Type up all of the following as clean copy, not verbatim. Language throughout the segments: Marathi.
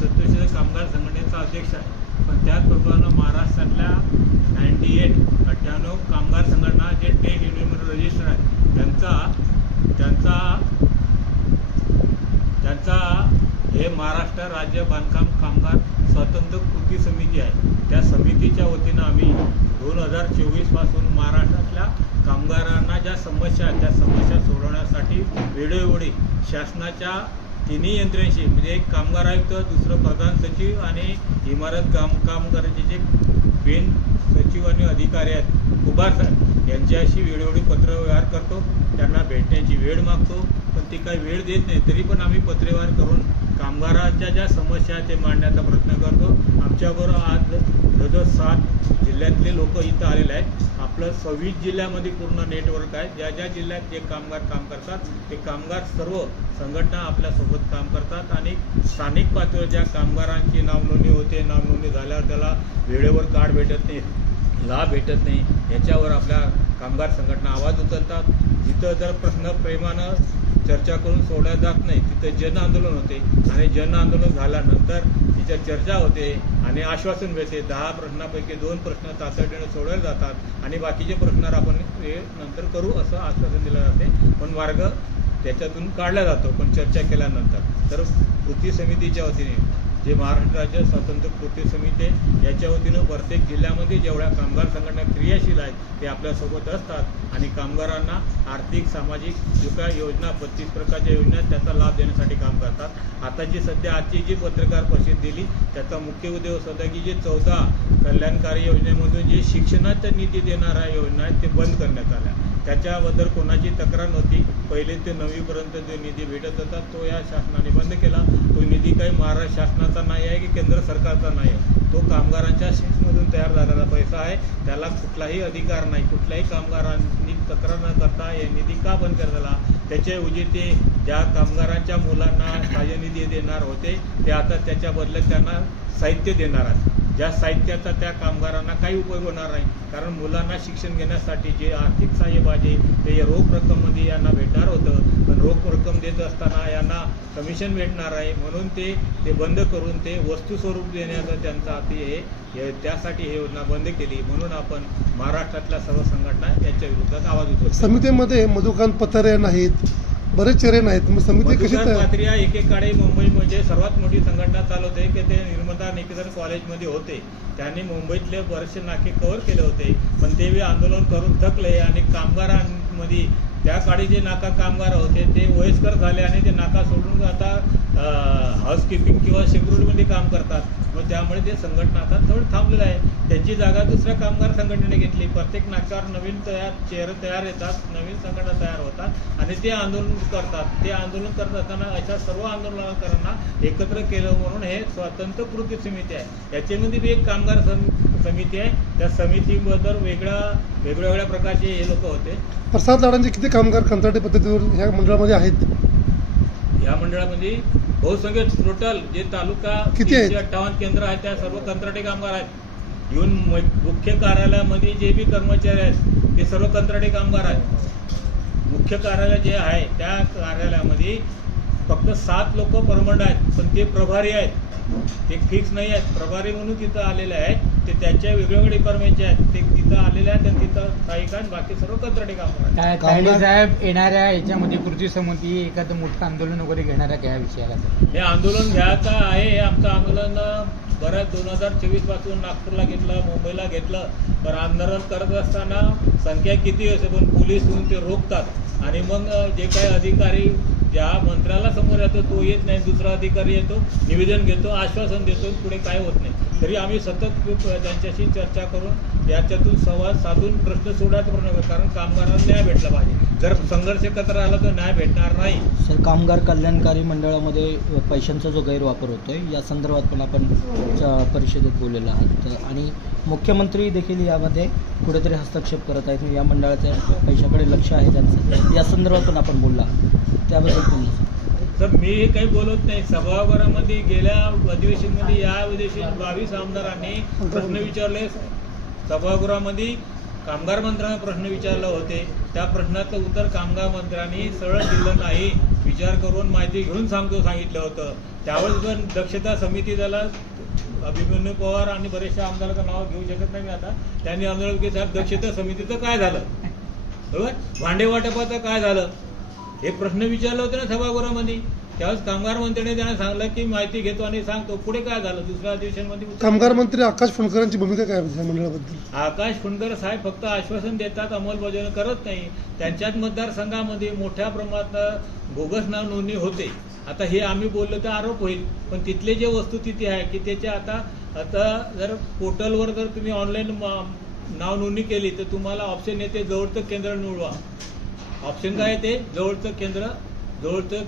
सत्तोशी कामगार संघटनेचा अध्यक्ष आहे, पण त्याचप्रमाणे महाराष्ट्रातल्या 98 कामगार संघटना जे ट्रेड युनियनमध्ये रजिस्टर आहेत त्यांचा हे महाराष्ट्र राज्य बांधकाम कामगार स्वतंत्र कृती समिती आहे. त्या समितीच्या वतीनं आम्ही 2024 पासून महाराष्ट्रातल्या कामगारांना ज्या समस्या आहेत त्या समस्या सोडवण्यासाठी वेळोवेळी शासनाच्या तिन्ही यंत्रणेशी म्हणजे एक कामगार आयुक्त, दुसरं प्रधान सचिव आणि इमारत कामगारांचे जे मेन सचिव आणि अधिकारी आहेत कुबार साहेब यांच्याशी वेळोवेळी पत्रव्यवहार करतो. त्यांना भेटण्याची वेळ मागतो, पण ती काही वेळ देत नाही. तरी पण आम्ही पत्रव्यवहार करून कामगारांच्या ज्या समस्या आहेत ते मांडण्याचा प्रयत्न करतो. आमच्याबरोबर आज जवळजवळ 7 जिल्ह्यातले लोक इथं आलेले आहेत. आपलं 26 जिल्ह्यामध्ये पूर्ण नेटवर्क आहे. ज्या ज्या जिल्ह्यात जे कामगार काम करतात ते कामगार सर्व संघटना आपल्यासोबत काम करतात आणि स्थानिक पातळीवर ज्या कामगारांची नावनोंदणी होते, नावनोंदणी झाल्यावर त्याला वेळेवर कार्ड भेटत नाही, लाभ भेटत नाही, याच्यावर आपल्या कामगार संघटना आवाज उचलतात. जिथं जर प्रश्न प्रेमानं चर्चा करून सोडला जात नाही तिथं जन आंदोलन होते आणि जन आंदोलन झाल्यानंतर तिच्या चर्चा होते आणि आश्वासन मिळते. 10 प्रश्नापैकी 2 प्रश्न तातडीने सोडवले जातात आणि बाकीचे प्रश्नावर आपण नंतर करू असं आश्वासन दिलं जाते. पण मार्ग त्याच्यातून काढला जातो पण चर्चा केल्यानंतर. तर कृती समितीच्या वतीने जे महाराष्ट्र राज्य स्वतंत्र कृती समिती आहे याच्या वतीनं प्रत्येक जिल्ह्यामध्ये जेवढ्या कामगार संघटना क्रियाशील आहेत ते आपल्यासोबत असतात आणि कामगारांना आर्थिक सामाजिक जो काय योजना 32 प्रकारच्या योजना त्याचा लाभ देण्यासाठी काम करतात. आता जी सध्या आजची जी पत्रकार परिषद दिली त्याचा मुख्य उद्देश होता की जे 14 कल्याणकारी योजनेमधून जे शिक्षणाचा निधी देणाऱ्या योजना आहेत ते बंद करण्यात आल्या. त्याच्याबद्दल कोणाची तक्रार नव्हती. पहिले ते 9वीपर्यंत जो निधी भेटत होता तो या शासनाने बंद केला. तो निधी काही महाराष्ट्र शासनाचा नाही आहे की केंद्र सरकारचा नाही आहे, तो कामगारांच्या शेक्समधून तयार झालेला पैसा आहे. त्याला कुठलाही अधिकार नाही. कुठल्याही कामगारांनी तक्रार न करता हे निधी का बंद करण्यात आला. त्याच्याऐवजी ते ज्या कामगारांच्या मुलांना सहाय्यनिधी देणार होते ते आता त्याच्या बदल्यात त्यांना साहित्य देणार आहेत. ज्या साहित्याचा त्या कामगारांना काही उपयोग होणार नाही, कारण मुलांना शिक्षण घेण्यासाठी जे आर्थिक सहाय्य पाहिजे ते रोख रक्कममध्ये यांना भेटणार होतं, पण रोख रक्कम देत असताना यांना कमिशन भेटणार आहे म्हणून ते बंद करून ते वस्तू स्वरूप देण्याचं त्यांचा अति हे त्यासाठी ही योजना बंद केली. म्हणून आपण महाराष्ट्रातल्या सर्व संघटना याच्या विरोधात आवाज उठवतो. समितीमध्ये मधुकांत पतारे नाहीत, बरेच चेहरे नाहीत, मग समिती कशी पात्रिया एकेकाळी मुंबईमध्ये सर्वात मोठी संघटना चालवते की ते निर्मला निकेतन कॉलेजमध्ये होते. त्यांनी मुंबईतले बरेचसे नाके कव्हर केले होते, पण ते आंदोलन करून थकले आणि कामगारांमध्ये त्या काळी जे नाका कामगार होते ते वयस्कर झाले आणि ते नाका सोडून आता हाऊसकीपिंग किंवा सिक्युरिटीमध्ये काम करतात. मग त्यामुळे ते संघटना आता थोडं थांबलेलं आहे. त्यांची जागा दुसऱ्या कामगार संघटनेने घेतली. प्रत्येक नाक्यावर नवीन चेहरे तयार येतात, नवीन संघटना तयार होतात आणि ते आंदोलन करतात. ते आंदोलन करत असताना अशा सर्व आंदोलनकारांना एकत्र केलं म्हणून हे स्वतंत्र कृती समिती आहे. याच्यामध्ये एक कामगार समिती आहे. त्या समितीबद्दल वेगवेगळ्या प्रकारचे हे लोक होते. प्रसाद लाडांचे किती कामगार कंत्राटी पद्धतीवर ह्या मंडळामध्ये आहेत? या मंडळामध्ये बहुसंख्य टोटल जे तालुका 58 केंद्र आहेत त्या सर्व कंत्राटी कामगार आहेत. येऊन मुख्य कार्यालयामध्ये जे बी कर्मचारी आहेत ते सर्व कंत्राटी कामगार आहेत. मुख्य कार्यालय जे आहे त्या कार्यालयामध्ये फक्त 7 लोक परमनंट आहेत, पण ते प्रभारी आहेत. ते फिक्स नाही आहेत. प्रभारी म्हणून तिथं आलेले आहेत. ते त्यांच्या वेगवेगळे डिपार्टमेंटचे आहेत. ते तिथं आलेले आहेत आणि तिथं सहाय्यक आहेत. बाकी सर्व कंत्राटी कामगार आहेत. तायडे साहेब येणाऱ्या याच्यामध्ये कृती समिती एखादं मोठं आंदोलन वगैरे घेणाऱ्या काय विषयाला? हे आंदोलन घ्यायचं आहे. हे आमचं आंदोलन बऱ्याच 2024 पासून नागपूरला घेतलं, मुंबईला घेतलं, पण आंदोलन करत असताना संख्या किती असे पण पोलीस येऊन ते रोखतात आणि मग जे काही अधिकारी ज्या मंत्र्याला समोर येतो तो येत नाही, दुसरा अधिकारी येतो, निवेदन घेतो, आश्वासन देतो, पुढे काय होत नाही. तरी आम्ही सतत त्यांच्याशी चर्चा करून याच्यातून संवाद साधून प्रश्न सोडवायचा प्रयत्न करतो, कारण कामगारांना न्याय भेटला पाहिजे. जर संघर्ष एकत्र आला तर न्याय भेटणार नाही. सर, कामगार कल्याणकारी मंडळामध्ये पैशांचा जो गैरवापर होतोय या संदर्भात पण आपण परिषदेत बोललेलो आहात आणि मुख्यमंत्री देखील यामध्ये कुठेतरी हस्तक्षेप करत आहेत. या मंडळाच्या पैशाकडे लक्ष आहे त्यांचं, या संदर्भात पण आपण बोलला त्याबद्दल पण. तर मी हे काही बोलत नाही. सभागृहामध्ये गेल्या अधिवेशनमध्ये या अधिवेशनात 22 आमदारांनी प्रश्न विचारले. सभागृहामध्ये कामगार मंत्र्यांना प्रश्न विचारले होते. त्या प्रश्नाचं उत्तर कामगार मंत्र्यांनी सरळ दिलं नाही. विचार करून माहिती घेऊन सांगितलं होतं. त्यावेळेस पण दक्षता समिती झाला, अभिमन्यू पवार आणि बरेचशा आमदाराचं नाव घेऊ शकत नाही मी आता, त्यांनी आंदोलन की साहेब दक्षता समितीचं काय झालं, बरोबर, भांडे वाटपाचं काय झालं, हे प्रश्न विचारले होते ना सभागृहामध्ये. त्यावेळेस कामगार मंत्र्याने त्यांना सांगलं की माहिती घेतो आणि सांगतो. पुढे काय झालं, दुसऱ्या अधिवेशनमध्ये कामगार मंत्री आकाश फुंडकरांची भूमिका काय आहे या मंडळाबद्दल? आकाश फुंडकर साहेब फक्त आश्वासन देतात, अंमलबजावणी करत नाही. त्यांच्याच मतदारसंघामध्ये मोठ्या प्रमाणात बोगस नाव नोंदणी होते. आता हे आम्ही बोललो तर आरोप होईल, पण तिथले जे वस्तुस्थिती आहे की त्याच्या आता जर पोर्टलवर जर तुम्ही ऑनलाईन नाव नोंदणी केली तर तुम्हाला ऑप्शन येते जवळचं केंद्र निवडवा. ऑप्शन काय येते, जवळचं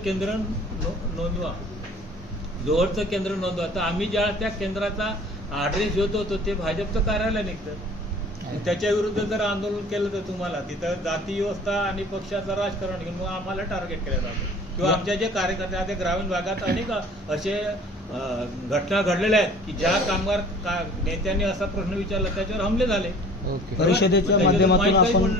केंद्र नोंदवा, जवळचं केंद्र नोंदवा. तर आम्ही ज्या त्या केंद्राचा ॲड्रेस घेत होतो ते भाजपचं कार्यालय निघतं. त्याच्या विरुद्ध जर आंदोलन केलं तर तुम्हाला तिथं जाती व्यवस्था आणि पक्षाचं राजकारण घेऊन मग आम्हाला टार्गेट केलं जातं. किंवा आमच्या जे कार्यकर्ते आहेत ते ग्रामीण भागात अनेक असे घटना घडलेल्या आहेत की ज्या कामगार नेत्यांनी असा प्रश्न विचारला त्याच्यावर हमले झाले. परिषदेच्या माध्यमातून आपण